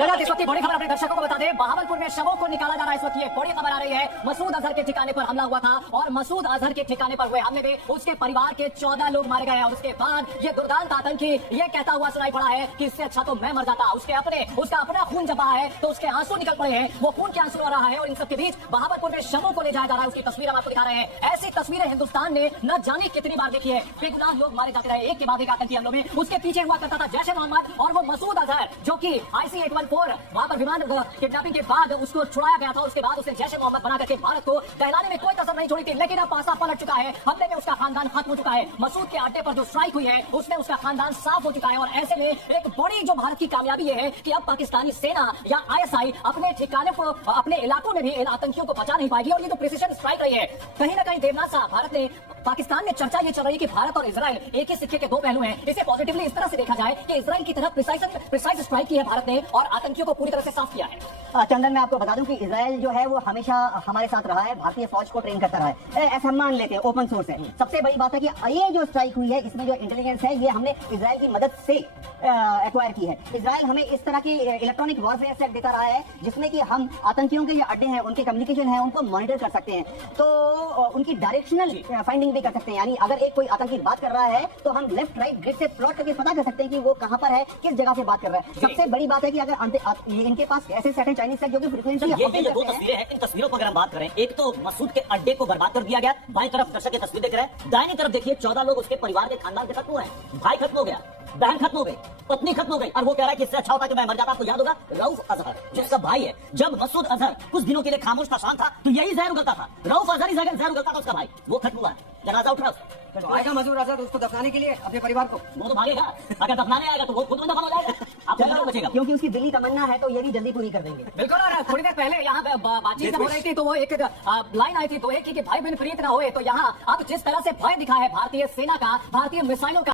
इस वक्त की बड़ी खबर अपने दर्शकों को बता दें, बहावलपुर में शवों को निकाला जा रहा है। इस वक्त ये बड़ी खबर आ रही है, मसूद अजहर के ठिकाने पर हमला हुआ था और मसूद अजहर के ठिकाने पर हुए हमले में उसके परिवार के 14 लोग मारे गए हैं। और उसके बाद ये दुर्दांत आतंकी ये कहता हुआ सुनाई पड़ा है कि इससे अच्छा तो मैं मर जाता। उसका अपना खून जमा है तो उसके आंसू निकल पड़े हैं, वो खून के आंसू आ रहा है। और इन सबके बीच बहावलपुर में शवों को ले जाया जा रहा है। उसकी तस्वीर हम आपको दिखा रहे हैं। ऐसी तस्वीरें हिंदुस्तान ने न जाने कितनी बार देखी है। बेगुनाह लोग मारे जाते रहे एक के बाद एक आतंकी हमलों में। उसके पीछे हुआ करता था जैश ए मोहम्मद और वो मसूद अजहर, जो कि IC 814 वहां पर विमान किडनैपिंग के बाद उसको छुड़ाया गया था। उसके बाद उसे जैश ए मोहम्मद बना करके भारत को दहलाने में कोई कसर नहीं छोड़ी थी। लेकिन अब पासा पलट चुका है, हमले में उसका खानदान खत्म हो चुका है। मसूद के अड्डे पर जो स्ट्राइक हुई है उसमें उसका खानदान साफ हो चुका है। और ऐसे में एक बड़ी जो भारत की कामयाबी ये है कि अब पाकिस्तानी सेना या ISI अपने ठिकाने को, अपने इलाकों में भी इन आतंकियों को बचा नहीं पाएगी। और ये जो प्रिसिशन स्ट्राइक रही है, कहीं ना कहीं देवनाथ साहब, भारत ने, पाकिस्तान में चर्चा ये चल रही है कि भारत और इजराइल एक ही सिक्के के दो पहलू हैं। इसे पॉजिटिवली इस तरह से देखा जाए कि इजराइल की तरफ प्रिसाइज स्ट्राइक की है भारत ने और आतंकियों को पूरी तरह से साफ किया है। चंदन, मैं आपको बता दूं कि इजराइल जो है वो हमेशा हमारे साथ रहा है, भारतीय फौज को ट्रेन करता रहा है। ऐसा हम मान लेते हैं, ओपन सोर्स है। सबसे बड़ी बात है कि ये जो स्ट्राइक हुई है इसमें जो इंटेलिजेंस है ये हमने इजराइल की मदद से एक्वायर की है। इजराइल हमें इस तरह की इलेक्ट्रॉनिक वॉरफेयर सेट देता रहा है जिसमें कि हम आतंकियों के जो अड्डे हैं, उनके कम्युनिकेशन है, उनको मॉनिटर कर सकते हैं। तो उनकी डायरेक्शनल फाइंडिंग भी कर सकते हैं। यानी अगर एक कोई आतंकी बात कर रहा है तो हम लेफ्ट राइट ग्रिड से प्लॉट करके पता कर सकते हैं कि वो कहां पर है, किस जगह से बात कर रहा है। सबसे बड़ी बात है कि अगर इनके पास ऐसे सेट है चाइनीज सेट जो कि फ्रीक्वेंसी ये दो तस्वीरें हैं। इन तस्वीरों पर अगर हम बात करें, एक तो मसूद के अड्डे को बर्बाद कर दिया गया, बाएं तरफ दर्शक की तस्वीर देख रहे हैं, दाहिनी तरफ देखिए 14 लोग उसके परिवार के खानदान के खत्म हुए हैं। भाई खत्म हो गया, बहन खत्म हो गई, पत्नी खत्म हो गई, और वो कह रहा है कि इससे अच्छा होता कि मैं मर जाता। आपको याद होगा रऊफ अजहर जिसका भाई है, जब मसूद अजहर कुछ दिनों के लिए खामोश था, शांत था, तो यही जहर उगलता था। रऊफ अजहर ही जहर उगलता था, उसका भाई वो खत्म हुआ है। जनाजा उठ रहा आएगा मसूद अजहर उसको दफनाने के लिए अपने परिवार को, वो तो भागेगा। अगर दफनाने आएगा तो वो खुद में दफन हो जाएगा, आपको बचेगा। क्योंकि उसकी दिल्ली तमन्ना है तो ये भी जल्दी पूरी कर देंगे। बिल्कुल। और थोड़ी देर पहले यहाँ बातचीत हो रही थी तो वो एक लाइन आई थी, तो एक कि भाई बिन प्रीत ना होए। तो यहाँ अब जिस तरह से भय दिखा है भारतीय सेना का, भारतीय मिसाइलों का,